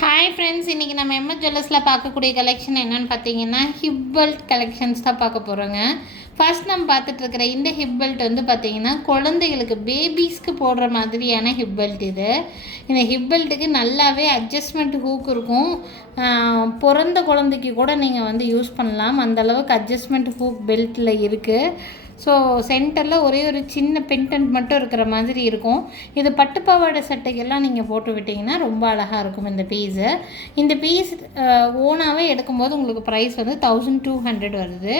Hi friends, இன்றைக்கி நம்ம MS ஜுவல்லர்ஸில் பார்க்கக்கூடிய கலெக்ஷன் என்னென்னு பார்த்தீங்கன்னா ஹிப் பெல்ட் கலெக்ஷன்ஸ் தான் பார்க்க போகிறோங்க. ஃபர்ஸ்ட் நம்ம பார்த்துட்ருக்கிற இந்த ஹிப் பெல்ட் வந்து பார்த்திங்கன்னா குழந்தைகளுக்கு பேபிஸ்க்கு போடுற மாதிரியான ஹிப் பெல்ட் இது. இந்த ஹிப் பெல்ட்டுக்கு நல்லாவே அட்ஜஸ்ட்மெண்ட் ஹூக் இருக்கும். பிறந்த குழந்தைக்கு கூட நீங்கள் வந்து யூஸ் பண்ணலாம். அந்தளவுக்கு அட்ஜஸ்ட்மெண்ட் ஹூக் பெல்ட்டில் இருக்குது. ஸோ சென்டரில் ஒரே ஒரு சின்ன பென்டன்ட் மட்டும் இருக்கிற மாதிரி இருக்கும். இது பட்டுப்பாவாடை சட்டைக்கெல்லாம் நீங்கள் போட்டு விட்டிங்கன்னா ரொம்ப அழகாக இருக்கும் இந்த பீஸு. இந்த பீஸ் ஓனாகவே எடுக்கும்போது உங்களுக்கு ப்ரைஸ் வந்து 1200 வருது.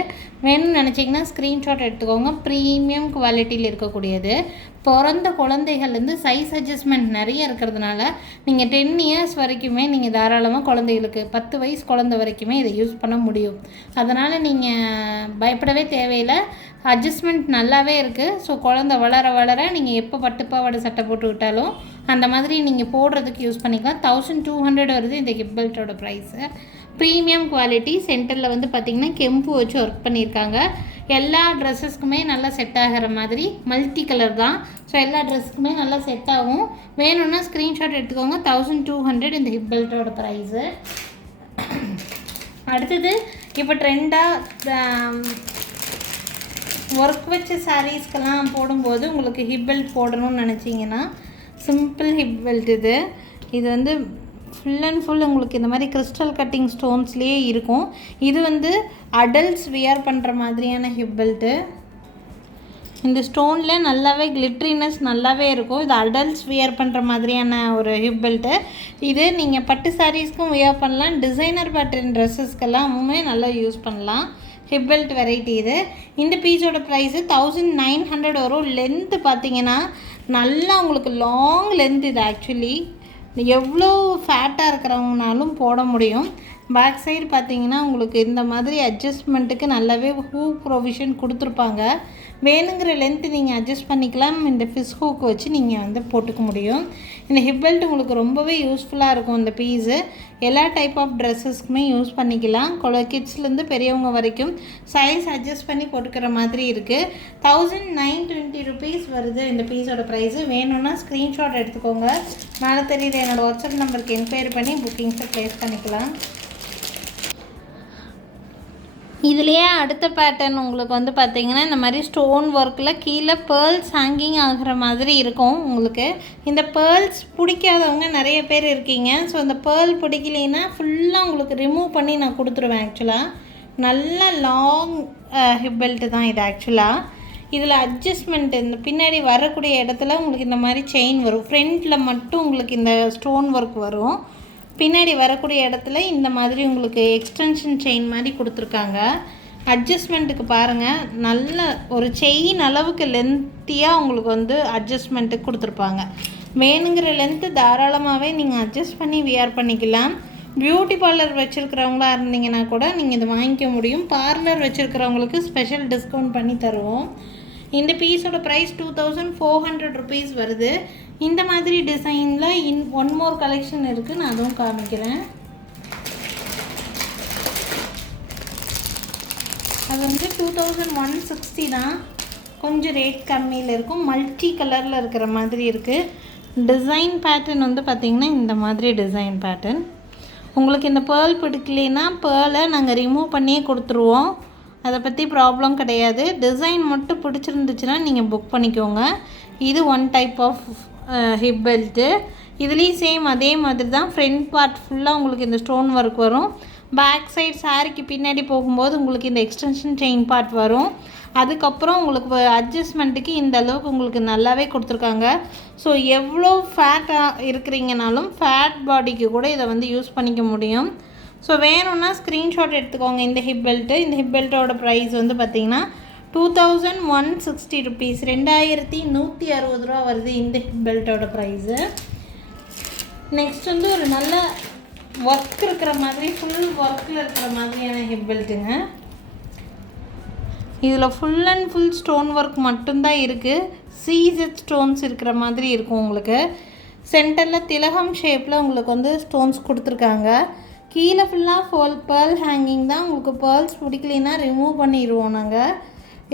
வேணும்னு நினச்சிங்கன்னா ஸ்க்ரீன்ஷாட் எடுத்துக்கோங்க. ப்ரீமியம் குவாலிட்டியில் இருக்கக்கூடியது. பிறந்த குழந்தைகள்லேருந்து சைஸ் அட்ஜஸ்ட்மெண்ட் நிறைய இருக்கிறதுனால நீங்கள் 10 இயர்ஸ் வரைக்குமே நீங்கள் தாராளமாக குழந்தைகளுக்கு 10 வயசு குழந்தை வரைக்குமே இதை யூஸ் பண்ண முடியும். அதனால் நீங்கள் பயப்படவே தேவையில்லை. அட்ஜஸ்ட்மெண்ட் நல்லாவே இருக்குது. ஸோ குழந்தை வளர வளர நீங்கள் எப்போ பட்டுப்பாவாடை சட்டை போட்டு விட்டாலும் அந்த மாதிரி நீங்கள் போடுறதுக்கு யூஸ் பண்ணிக்கலாம். 1200 வருது இந்த ஹிப் பெல்ட்டோட ப்ரைஸு. Premium quality. சென்டரில் வந்து பார்த்திங்கன்னா கெம்பு வச்சு ஒர்க் பண்ணியிருக்காங்க. எல்லா ட்ரெஸ்ஸஸ்க்குமே நல்லா செட் ஆகிற மாதிரி மல்டி கலர் தான். ஸோ எல்லா ட்ரெஸ்ஸுக்குமே நல்லா செட் ஆகும். வேணும்னா ஸ்க்ரீன்ஷாட் எடுத்துக்கோங்க. 1200 இந்த ஹிப் பெல்ட்டோட ப்ரைஸு. அடுத்தது இப்போ ட்ரெண்டாக ஒர்க் வச்ச சாரீஸ்க்கெல்லாம் போடும்போது உங்களுக்கு ஹிப் பெல்ட் போடணும்னு நினச்சிங்கன்னா சிம்பிள் ஹிப் பெல்ட் இது வந்து ஃபுல் அண்ட் ஃபுல் உங்களுக்கு இந்த மாதிரி கிறிஸ்டல் கட்டிங் ஸ்டோன்ஸ்லேயே இருக்கும். இது வந்து அடல்ட்ஸ் வியர் பண்ணுற மாதிரியான ஹிப் பெல்ட்டு. இந்த ஸ்டோனில் நல்லாவே கிளிட்ரினஸ் நல்லாவே இருக்கும். இது அடல்ட்ஸ் வியர் பண்ணுற மாதிரியான ஒரு ஹிப் பெல்ட்டு. இது நீங்கள் பட்டு சாரீஸ்க்கும் வியர் பண்ணலாம். டிசைனர் பேட்டர்ன் ட்ரெஸ்ஸஸ்க்கெல்லாமுமே நல்லா யூஸ் பண்ணலாம். ஹிப் பெல்ட் வெரைட்டி இது. இந்த பீஸோட ப்ரைஸு 1900 வரும். லென்த்து பார்த்தீங்கன்னா நல்லா உங்களுக்கு லாங் லென்த் இது. ஆக்சுவலி எவ்வளோ ஃபேட்டாக இருக்கிறவங்கனாலும் போட முடியும். பேக் சைடு பார்த்தீங்கன்னா உங்களுக்கு இந்த மாதிரி அட்ஜஸ்ட்மெண்ட்டுக்கு நல்லாவே ஹூக் ப்ரொவிஷன் கொடுத்துருப்பாங்க. வேணுங்கிற லென்த்து நீங்கள் அட்ஜஸ்ட் பண்ணிக்கலாம். இந்த ஃபிஷ் ஹூக் வச்சு நீங்கள் வந்து போட்டுக்க முடியும். இந்த ஹிப் பெல்ட் உங்களுக்கு ரொம்பவே யூஸ்ஃபுல்லாக இருக்கும். இந்த பீஸு எல்லா டைப் ஆஃப் ட்ரெஸ்ஸஸ்க்குமே யூஸ் பண்ணிக்கலாம். கிட்ஸ்லேருந்து பெரியவங்க வரைக்கும் சைஸ் அட்ஜஸ்ட் பண்ணி போட்டுக்கிற மாதிரி இருக்குது. 1920 வருது இந்த பீஸோட ப்ரைஸு. வேணும்னா ஸ்க்ரீன்ஷாட் எடுத்துக்கோங்க. மேலே தெரியுது என்னோடய வாட்ஸ்அப் நம்பருக்கு என்கொயரி பண்ணி புக்கிங்ஸை ப்ளேஸ் பண்ணிக்கலாம். இதுலேயே அடுத்த பேட்டர்ன் உங்களுக்கு வந்து பார்த்திங்கன்னா இந்த மாதிரி ஸ்டோன் ஒர்க்கில் கீழே பேர்ல்ஸ் ஹேங்கிங் ஆகிற மாதிரி இருக்கும். உங்களுக்கு இந்த பேர்ல்ஸ் பிடிக்காதவங்க நிறைய பேர் இருக்கீங்க. ஸோ இந்த பேர்ல் பிடிக்கலைன்னா ஃபுல்லாக உங்களுக்கு ரிமூவ் பண்ணி நான் கொடுத்துருவேன். ஆக்சுவலாக நல்ல லாங் ஹிப் பெல்ட்டு தான் இது. ஆக்சுவலாக இதில் அட்ஜஸ்ட்மெண்ட் இந்த பின்னாடி வரக்கூடிய இடத்துல உங்களுக்கு இந்த மாதிரி செயின் வரும். ஃப்ரண்ட்டில் மட்டும் உங்களுக்கு இந்த ஸ்டோன் ஒர்க் வரும். பின்னாடி வரக்கூடிய இடத்துல இந்த மாதிரி உங்களுக்கு எக்ஸ்டென்ஷன் செயின் மாதிரி கொடுத்துருக்காங்க. அட்ஜஸ்ட்மெண்ட்டுக்கு பாருங்கள், நல்ல ஒரு செயின் அளவுக்கு லென்த்தியாக உங்களுக்கு வந்து அட்ஜஸ்ட்மெண்ட்டுக்கு கொடுத்துருப்பாங்க. வேணுங்கிற லென்த்து தாராளமாகவே நீங்கள் அட்ஜஸ்ட் பண்ணி வியர் பண்ணிக்கலாம். பியூட்டி பார்லர் வச்சுருக்கிறவங்களா இருந்தீங்கன்னா கூட நீங்கள் இதை வாங்கிக்க முடியும். பார்லர் வச்சுருக்கிறவங்களுக்கு ஸ்பெஷல் டிஸ்கவுண்ட் பண்ணி தருவோம். இந்த பீஸோட ப்ரைஸ் 2400 வருது. இந்த மாதிரி டிசைனில் ஒன் மோர் கலெக்ஷன் இருக்குது. நான் அதுவும் காமிக்கிறேன். அது வந்து 2160 தான். கொஞ்சம் ரேட் கம்மியில் இருக்கும். மல்டி கலரில் இருக்கிற மாதிரி இருக்குது. டிசைன் பேட்டர்ன் வந்து பார்த்திங்கன்னா இந்த மாதிரி டிசைன் பேட்டர்ன். உங்களுக்கு இந்த பேர்ல் பிடிக்கலைன்னா பேர்லை நாங்கள் ரிமூவ் பண்ணியே கொடுத்துருவோம். அதை பற்றி ப்ராப்ளம் கிடையாது. டிசைன் மட்டும் பிடிச்சிருந்துச்சுன்னா நீங்கள் புக் பண்ணிக்கோங்க. இது one type of hip belt. இதுலேயும் சேம் அதே மாதிரி தான். ஃப்ரண்ட் பார்ட் ஃபுல்லாக உங்களுக்கு இந்த ஸ்டோன் ஒர்க் வரும். பேக் சைட் சாரிக்கு பின்னாடி போகும்போது உங்களுக்கு இந்த எக்ஸ்டென்ஷன் செயின் பார்ட் வரும். அதுக்கப்புறம் உங்களுக்கு அட்ஜஸ்ட்மெண்ட்டுக்கு இந்த அளவுக்கு உங்களுக்கு நல்லாவே கொடுத்துருக்காங்க. ஸோ எவ்வளோ ஃபேட்டாக இருக்கிறீங்கனாலும் ஃபேட் பாடிக்கு கூட இதை வந்து யூஸ் பண்ணிக்க முடியும். ஸோ வேணும்னா ஸ்க்ரீன்ஷாட் எடுத்துக்கோங்க. இந்த ஹிப் பெல்ட்டு. இந்த ஹிப் பெல்ட்டோட ப்ரைஸ் வந்து பார்த்திங்கன்னா 2160 ருபீஸ். 2160 வருது இந்த ஹிப் பெல்ட்டோட ப்ரைஸு. நெக்ஸ்ட் வந்து ஒரு நல்ல ஒர்க் இருக்கிற மாதிரி ஃபுல் ஒர்க்கில் இருக்கிற மாதிரியான ஹிப் பெல்ட்டுங்க. இதில் full and full stone work மட்டும்தான் இருக்குது. சீசட் ஸ்டோன்ஸ் இருக்கிற மாதிரி இருக்கும். உங்களுக்கு சென்டரில் திலகம் ஷேப்பில் உங்களுக்கு வந்து ஸ்டோன்ஸ் கொடுத்துருக்காங்க. கீழே ஃபுல்லாக பேர்ல் ஹேங்கிங் தான். உங்களுக்கு பேர்ல்ஸ் பிடிக்கலைன்னா ரிமூவ் பண்ணிடுவோம் நாங்கள்.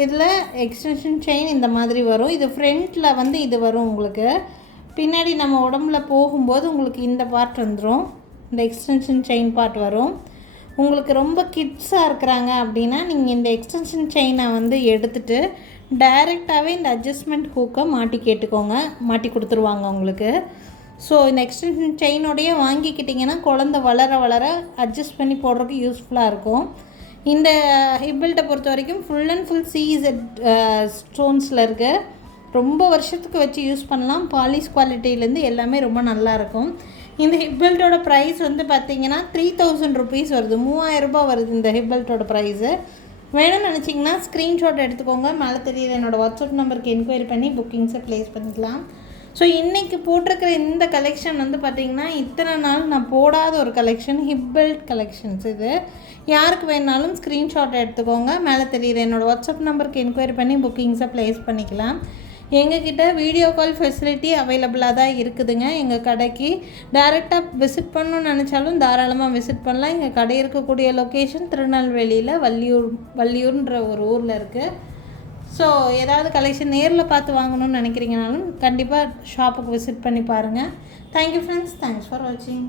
இதில் எக்ஸ்டென்ஷன் செயின் இந்த மாதிரி வரும். இது ஃப்ரண்ட்டில் வந்து இது வரும். உங்களுக்கு பின்னாடி நம்ம உடம்புல போகும்போது உங்களுக்கு இந்த பார்ட் வந்துடும். இந்த எக்ஸ்டென்ஷன் செயின் பார்ட் வரும். உங்களுக்கு ரொம்ப கிட்ஸாக இருக்கிறாங்க அப்படின்னா நீங்கள் இந்த எக்ஸ்டென்ஷன் செயினை வந்து எடுத்துகிட்டு டைரெக்டாகவே இந்த அட்ஜஸ்ட்மெண்ட் ஹூக்கை மாட்டி கேட்டுக்கோங்க, மாட்டி கொடுத்துருவாங்க உங்களுக்கு. ஸோ இந்த எக்ஸ்டென்ஷன் செயினோடையே வாங்கிக்கிட்டிங்கன்னா குழந்த வளர வளர அட்ஜஸ்ட் பண்ணி போடுறதுக்கு யூஸ்ஃபுல்லாக இருக்கும். இந்த ஹிப் பெல்ட்டை பொறுத்த வரைக்கும் ஃபுல் அண்ட் ஃபுல் CZ ஸ்டோன்ஸில் இருக்குது. ரொம்ப வருஷத்துக்கு வச்சு யூஸ் பண்ணலாம். பாலிஷ் குவாலிட்டியிலேருந்து எல்லாமே ரொம்ப நல்லாயிருக்கும். இந்த ஹிப் பெல்ட்டோட ப்ரைஸ் வந்து பார்த்திங்கன்னா 3000 rupees வருது, 3000 ரூபாய் வருது இந்த ஹிப் பெல்ட்டோட ப்ரைஸு. வேணும்னு நினச்சிங்கன்னா ஸ்க்ரீன்ஷாட் எடுத்துக்கோங்க. மேலே தெரியுது என்னோடய வாட்ஸ்அப் நம்பருக்கு என்கொயரி பண்ணி புக்கிங்ஸை ப்ளேஸ் பண்ணிக்கலாம். ஸோ இன்றைக்கி போட்டிருக்கிற இந்த கலெக்ஷன் வந்து பார்த்திங்கன்னா இத்தனை நாள் நான் போடாத ஒரு கலெக்ஷன், ஹிப் பெல்ட் கலெக்ஷன்ஸ். இது யாருக்கு வேணாலும் ஸ்க்ரீன்ஷாட் எடுத்துக்கோங்க. மேலே தெரியுது என்னோடய வாட்ஸ்அப் நம்பருக்கு என்கொயரி பண்ணி புக்கிங்ஸை ப்ளேஸ் பண்ணிக்கலாம். எங்ககிட்ட வீடியோ கால் ஃபெசிலிட்டி அவைலபிளாக தான் இருக்குதுங்க. எங்கள் கடைக்கு டைரெக்டாக விசிட் பண்ணணும்னு நினச்சாலும் தாராளமாக விசிட் பண்ணலாம். எங்கள் கடை இருக்கக்கூடிய லொக்கேஷன் திருநெல்வேலியில் வள்ளியூர்ன்ற ஒரு ஊரில் இருக்குது. ஸோ ஏதாவது கலெக்ஷன் நேரில் பார்த்து வாங்கணும்னு நினைக்கிறீங்கனாலும் கண்டிப்பாக ஷாப்புக்கு விசிட் பண்ணி பாருங்கள். தேங்க்யூ ஃப்ரெண்ட்ஸ், தேங்க்ஸ் ஃபார் வாட்சிங்.